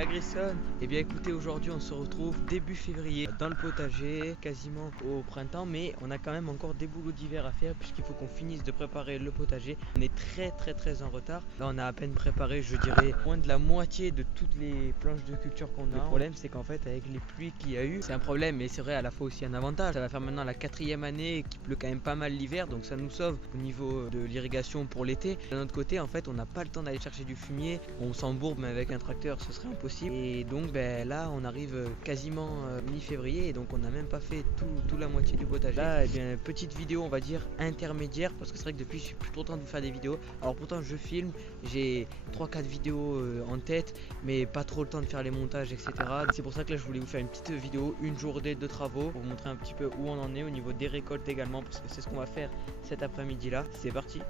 Agrisson. Et bien écoutez, aujourd'hui on se retrouve début février dans le potager, quasiment au printemps, mais on a quand même encore des boulots d'hiver à faire puisqu'il faut qu'on finisse de préparer le potager. On est très en retard. Là on a à peine préparé, je dirais, moins de la moitié de toutes les planches de culture qu'on a. Le problème c'est qu'en fait avec les pluies qu'il y a eu, c'est un problème, mais c'est vrai à la fois aussi un avantage. Ça va faire maintenant la 4e année qu'il pleut quand même pas mal l'hiver, donc ça nous sauve au niveau de l'irrigation pour l'été. D'un autre côté, en fait, on n'a pas le temps d'aller chercher du fumier. On s'embourbe, mais avec un tracteur, ce serait impossible. Et donc, là, on arrive quasiment mi-février, et donc on n'a même pas fait tout la moitié du potager. Là, eh bien, petite vidéo, on va dire intermédiaire, parce que c'est vrai que depuis, je suis plus trop content de vous faire des vidéos. Alors pourtant, je filme, j'ai 3-4 vidéos en tête, mais pas trop le temps de faire les montages, etc. C'est pour ça que là, je voulais vous faire une petite vidéo, une journée de travaux, pour vous montrer un petit peu où on en est au niveau des récoltes également, parce que c'est ce qu'on va faire cet après-midi là. C'est parti.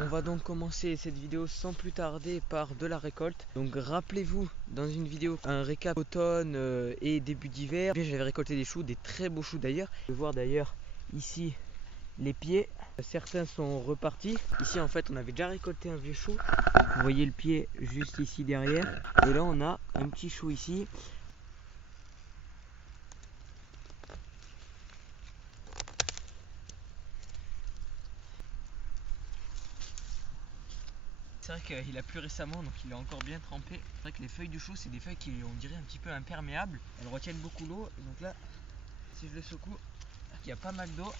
On va donc commencer cette vidéo sans plus tarder par de la récolte. Donc rappelez-vous, dans une vidéo, un récap automne et début d'hiver, j'avais récolté des choux, des très beaux choux d'ailleurs. Vous pouvez voir d'ailleurs ici les pieds, certains sont repartis. Ici en fait on avait déjà récolté un vieux chou, vous voyez le pied juste ici derrière, et là on a un petit chou ici. C'est vrai qu'il a plu récemment, donc il est encore bien trempé. C'est vrai que les feuilles du chou, c'est des feuilles qui, on dirait, un petit peu imperméables. Elles retiennent beaucoup l'eau, et donc là, si je le secoue, il y a pas mal d'eau.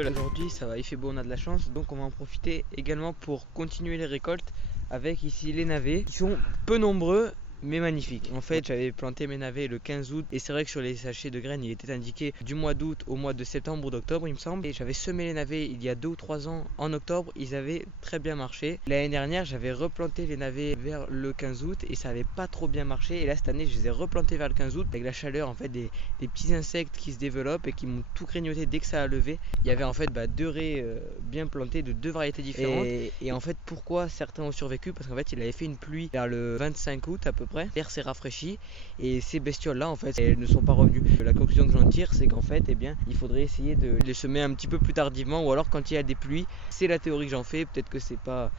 Aujourd'hui ça va, il fait beau, on a de la chance, donc on va en profiter également pour continuer les récoltes avec ici les navets qui sont peu nombreux mais magnifiques. En fait j'avais planté mes navets le 15 août et c'est vrai que sur les sachets de graines il était indiqué du mois d'août au mois de septembre ou d'octobre il me semble, et j'avais semé les navets il y a 2 ou 3 ans en octobre, ils avaient très bien marché. L'année dernière j'avais replanté les navets vers le 15 août et ça avait pas trop bien marché, et là cette année je les ai replantés vers le 15 août avec la chaleur, en fait des petits insectes qui se développent et qui m'ont tout grignoté dès que ça a levé. Il y avait en fait 2 raies bien plantées de 2 variétés différentes, et en fait pourquoi certains ont survécu, parce qu'en fait il avait fait une pluie vers le 25 août à peu près, l'air s'est rafraîchi et ces bestioles là en fait elles ne sont pas revenues. La conclusion que j'en tire c'est qu'en fait il faudrait essayer de les semer un petit peu plus tardivement, ou alors quand il y a des pluies. C'est la théorie que j'en fais, peut-être que c'est pas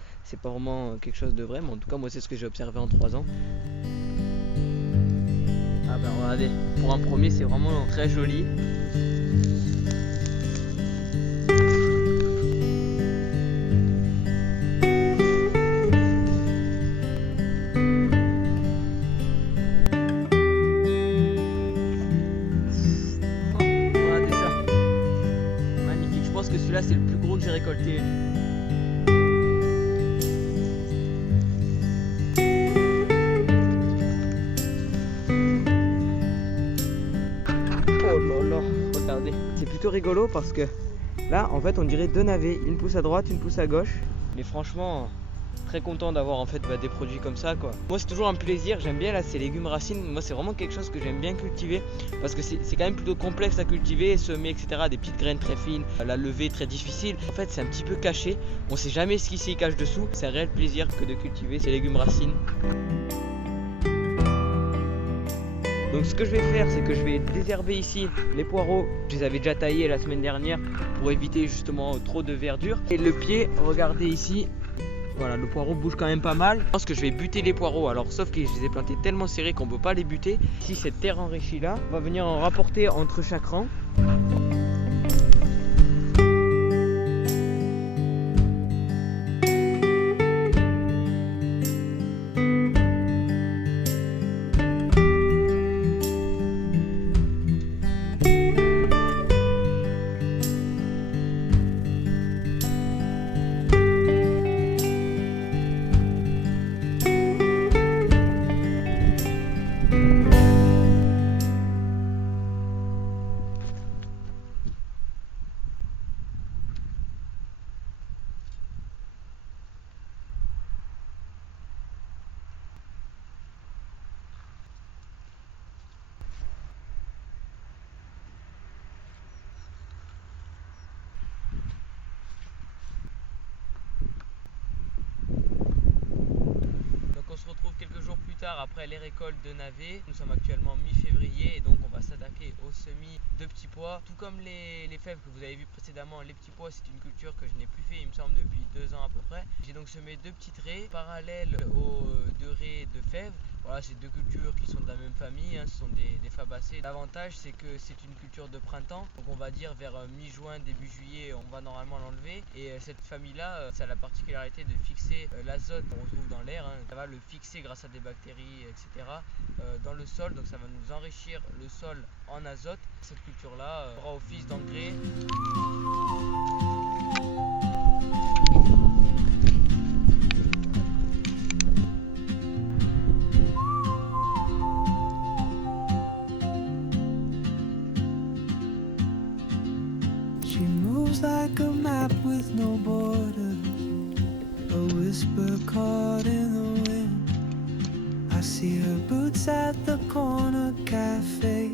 vraiment quelque chose de vrai, mais en tout cas moi c'est ce que j'ai observé en 3 ans. Ah ben regardez, pour un premier c'est vraiment très joli. Regardez ça, magnifique. Je pense que celui-là c'est le plus gros que j'ai récolté. Regardez, c'est plutôt rigolo parce que là en fait on dirait 2 navets, une pousse à droite, une pousse à gauche. Mais franchement très content d'avoir en fait des produits comme ça quoi. Moi c'est toujours un plaisir, j'aime bien là ces légumes racines. Moi c'est vraiment quelque chose que j'aime bien cultiver parce que c'est quand même plutôt complexe à cultiver, semer etc, des petites graines très fines, la levée très difficile. En fait c'est un petit peu caché, on sait jamais ce qui s'y cache dessous. C'est un réel plaisir que de cultiver ces légumes racines. Donc ce que je vais faire c'est que je vais désherber ici les poireaux. Je les avais déjà taillés la semaine dernière pour éviter justement trop de verdure. Et le pied, regardez ici, voilà, le poireau bouge quand même pas mal. Je pense que je vais buter les poireaux, alors sauf que je les ai plantés tellement serrés qu'on peut pas les buter. Ici cette terre enrichie là, on va venir en rapporter entre chaque rang. tard après les récoltes de navets. Nous sommes actuellement mi-février et donc on va s'attaquer au semis de petits pois. Tout comme les fèves que vous avez vu précédemment, les petits pois c'est une culture que je n'ai plus fait il me semble depuis 2 ans à peu près. J'ai donc semé 2 petites raies parallèles aux 2 raies de fèves. Voilà, c'est 2 cultures qui sont de la même famille, hein, ce sont des fabacées. L'avantage c'est que c'est une culture de printemps, donc on va dire vers mi-juin, début juillet on va normalement l'enlever. Et cette famille là, ça a la particularité de fixer l'azote qu'on retrouve dans l'air, hein. Ça va le fixer grâce à des bactéries etc. Dans le sol, donc ça va nous enrichir le sol en azote. Cette culture là aura office d'engrais. She moves like a map with no borders, a whisper caught in the wind. I see her boots at the corner cafe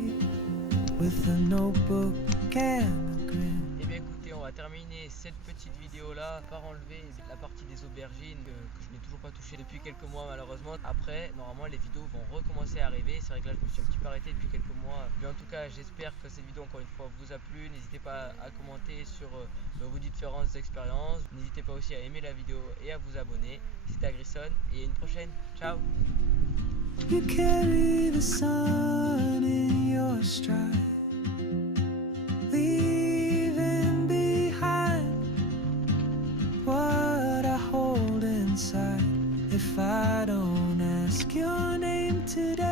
with a notebook and a grin. Et bien écoutez, on va terminer cette petite vidéo là par enlever la partie des aubergines que je n'ai toujours pas touché depuis quelques mois malheureusement. Après, normalement les vidéos vont recommencer à arriver. C'est vrai que là je me suis un petit peu arrêté depuis quelques mois. Mais en tout cas, j'espère que cette vidéo encore une fois vous a plu. N'hésitez pas à commenter sur vos différentes expériences. N'hésitez pas aussi à aimer la vidéo et à vous abonner. C'était Agrisson et à une prochaine. Ciao. You carry the sun in your stride, leaving behind what I hold inside. If I don't ask your name today,